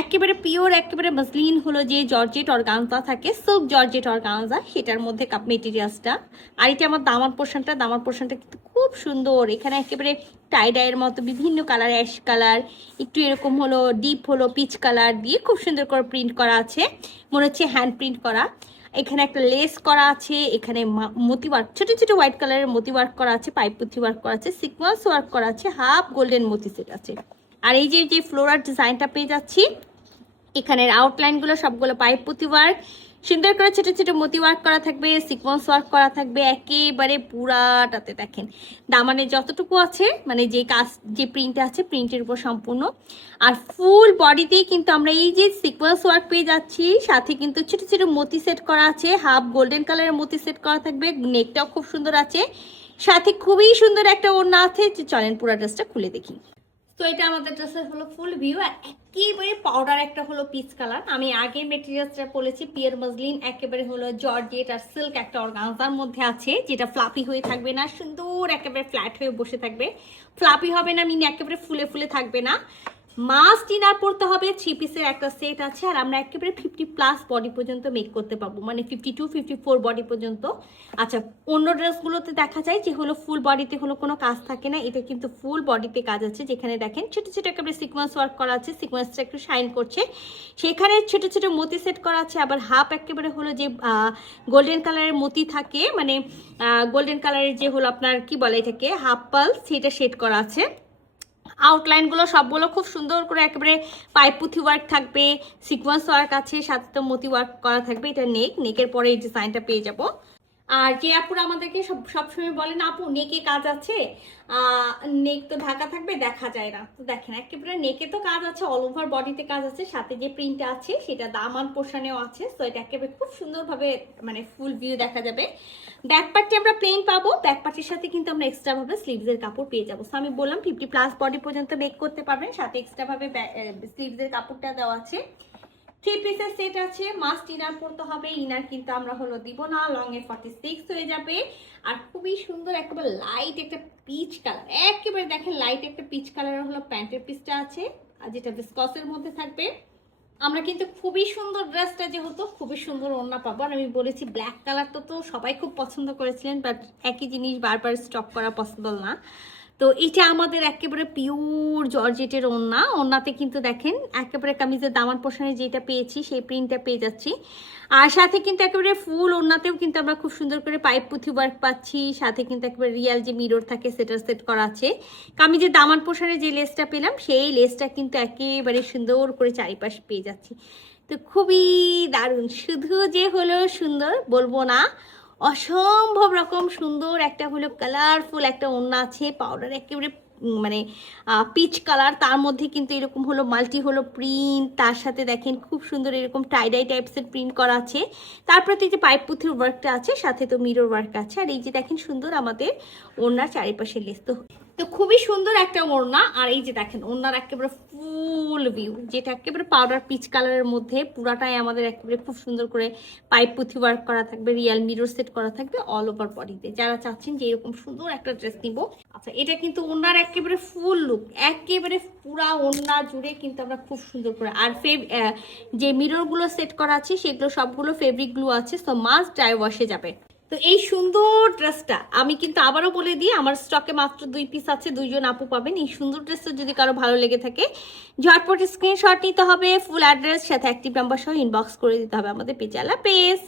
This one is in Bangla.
একেবারে পিওর একেবারে মসলিন হলো যে জর্জেট অর্গানজা থাকে, সিল্ক জর্জেট অর্গানজা, সেটার মধ্যে কাপ মেটেরিয়ালসটা। আর এটা আমার দামার পোর্শনটা কিন্তু খুব সুন্দর। এখানে একেবারে টাই ডাইয়ের মতো বিভিন্ন কালার, অ্যাশ কালার, একটু এরকম হলো ডিপ হলো পিচ কালার দিয়ে খুব সুন্দর করে প্রিন্ট করা আছে, মনে হচ্ছে হ্যান্ড প্রিন্ট করা। এখানে একটা লেস করা আছে, এখানে মতি ওয়ার্ক, ছোট ছোট হোয়াইট কালারের মতি ওয়ার্ক করা আছে, পাইপ পুঁথি ওয়ার্ক করা আছে, সিকোয়েন্স ওয়ার্ক করা আছে, হাফ গোল্ডেন মতি সেট আছে। আর এই যে ফ্লোরাল ডিজাইনটা পেয়ে যাচ্ছি, এখানের আউটলাইনগুলো সবগুলো পাইপ পুঁথি ওয়ার্ক, সুন্দর করে ছোট ছোট মতি ওয়ার্ক করা থাকবে, সিকোয়েন্স ওয়ার্ক করা থাকবে একেবারে পুরাটাতে। দেখেন দামানে যতটুকু আছে, মানে যে কাজ যে প্রিন্ট আছে প্রিন্টের উপর সম্পূর্ণ। আর ফুল বডিতেই কিন্তু আমরা এই যে সিকোয়েন্স ওয়ার্ক পেয়ে যাচ্ছি, সাথে কিন্তু ছোট ছোট মতি সেট করা আছে, হাফ গোল্ডেন কালারের মতি সেট করা থাকবে, নেকটাও খুব সুন্দর আছে, সাথে খুবই সুন্দর একটা ওড়না আছে। চলেন পুরো ড্রেসটা খুলে দেখি। তো এটা আমাদের ড্রেসের হলো ফুল ভিউ। আর একেবারে পাউডার একটা হলো পিচ কালার। আমি আগে মেটেরিয়ালসটা বলেছি পিওর মসলিন, একেবারে হলো জর্জেট আর সিল্ক একটা অর্গানজার মধ্যে আছে, যেটা ফ্লাপি হয়ে থাকবে না, সুন্দর একেবারে ফ্ল্যাট হয়ে বসে থাকবে, ফ্লাপি হবে না, মিনি একেবারে ফুলে ফুলে থাকবে না। মাস্ট ইনার পড়তে হবে, 3 পিসের একটা সেট আছে। আর আমরা একেবারে 50+ বডি পর্যন্ত মেক করতে পারবো, মানে 52, 54 বডি পর্যন্ত। আচ্ছা, অন্য ড্রেসগুলোতে দেখা যায় যে হলো ফুল বডিতে হলো কোনো কাজ থাকে না, এটা কিন্তু ফুল বডিতে কাজ আছে। যেখানে দেখেন ছোট ছোট একেবারে সিকোয়েন্স ওয়ার্ক করা আছে, সিকোয়েন্সটা একটু শাইন করছে, সেখানে ছোট ছোট মতি সেট করা আছে। আবার হাফ একেবারে হলো যে গোল্ডেন কালারের মতি থাকে, মানে গোল্ডেন কালারের যে হলো আপনার কি বলে এটাকে হাফ পালস, সেটা শেড করা আছে। আউটলাইনগুলো সবগুলো খুব সুন্দর করে একেবারে পাইপ পুঁথি ওয়ার্ক থাকবে, সিকোয়েন্স ওয়ার্ক আছে, সাথে তো মতি ওয়ার্ক করা থাকবে। এটা নেকের পরে এই ডিজাইনটা পেয়ে যাব। আর যে আপুরা আমাদেরকে সবসময় বলেন আপু নেকে কাজ আছে, নেক তো ঢাকা থাকবে দেখা যায় না, তো দেখেন একেবারে নেকে তো কাজ আছে, অল ওভার বডিতে কাজ আছে, সাথে যে প্রিন্টটা আছে সেটা দামান পোর্শনেও আছে। সো এটা একেবারে খুব সুন্দরভাবে মানে ফুল ভিউ দেখা যাবে। ব্যাক পার্টটি আমরা প্লেন পাবো, ব্যাক পার্টির সাথে কিন্তু আমরা এক্সট্রা ভাবে স্লিভসের কাপড় পেয়ে যাবো। সো আমি বললাম 50+ বডি পর্যন্ত মেক করতে পারবেন, সাথে এক্সট্রা ভাবে স্লিভসের কাপড়টা দেওয়া আছে। 3 পিসের সেট আছে, মাস্ট ইনার পড়তে হবে, ইনার কিন্তু আমরা হলো দিব না, লং এ 46 হয়ে যাবে। আর খুবই সুন্দর একেবারে লাইট একটা পিচ কালার, একেবারে দেখেন লাইট একটা পিচ কালারের হলো প্যান্টের পিসটা আছে, আর যেটা ভিসকসের মধ্যে থাকবে। আমরা কিন্তু খুবই সুন্দর ড্রেসটা যেহেতু খুবই সুন্দর ওড়না পাবো। আর আমি বলেছি ব্ল্যাক কালারটা তো সবাই খুব পছন্দ করেছিলেন, বাট একই জিনিস বারবার স্টক করা পসিবল না। তো এটা আমাদের একেবারে পিওর জর্জেটের ওড়নাতে কিন্তু দেখেন একেবারে কামিজের দামান পোর্শনে যেটা পেয়েছি সেই প্রিন্টটা পেয়ে যাচ্ছি। আর সাথে কিন্তু একেবারে ফুল ওড়নাতেও কিন্তু আমরা খুব সুন্দর করে পাইপ পুঁথি ওয়ার্ক পাচ্ছি, সাথে কিন্তু একেবারে রিয়াল যে মিরর থাকে সেটা সেট করা আছে। কামিজের দামান পোর্শনে যে লেসটা পেলাম সেই লেসটা কিন্তু একেবারে সুন্দর করে চারিপাশে পেয়ে যাচ্ছি। তো খুবই দারুণ, শুধু যে হলো সুন্দর বলবো না, অসম্ভব রকম সুন্দর একটা হলো কালারফুল একটা ওড়না আছে, পাউডার একেবারে মানে পিচ কালার, তার মধ্যে কিন্তু এরকম হলো মাল্টি হলো প্রিন্ট, তার সাথে দেখেন খুব সুন্দর এরকম টাইডাই টাইপসের প্রিন্ট করা আছে। তারপরে তো এই যে পাইপ পুঁথির ওয়ার্কটা আছে, সাথে তো মিরর ওয়ার্ক আছে। আর এই যে দেখেন সুন্দর আমাদের ওড়নার চারিপাশে লেস তো খুবই সুন্দর একটা ওড়না। আর এই যে দেখেন ওড়নার একেবারে ফুল ভিউ, যেটা একেবারে পাউডার পিচ কালারের মধ্যে পুরাটাই আমাদের একেবারে খুব সুন্দর করে পাইপ পুঁথি ওয়ার্ক করা থাকবে, রিয়াল মিরর সেট করা থাকবে অল ওভার বডিতে। যারা চাচ্ছেন যে এরকম সুন্দর একটা ড্রেস নিব, আচ্ছা এটা কিন্তু ওড়নার একেবারে ফুল লুক, একেবারে পুরা ওড়না জুড়ে কিন্তু আমরা খুব সুন্দর করে। আর যে মিররগুলো সেট করা আছে সেগুলো সবগুলো ফেব্রিক গ্লু আছে, সো মাস্ট ড্রাই ওয়াশে যাবে। তো এই সুন্দর ড্রেসটা আমি কিন্তু আবারও বলে দিই, আমার স্টকে মাত্র 2 পিস আছে, 2জন আপু পাবেন। এই সুন্দর ড্রেসটা যদি কারো ভালো লেগে থাকে ঝটপট স্ক্রিনশট নিতে হবে, ফুল অ্যাড্রেস সাথে অ্যাক্টিভ নাম্বার সহ ইনবক্স করে দিতে হবে আমাদের পেজে। আল্লাহ হাফেজ।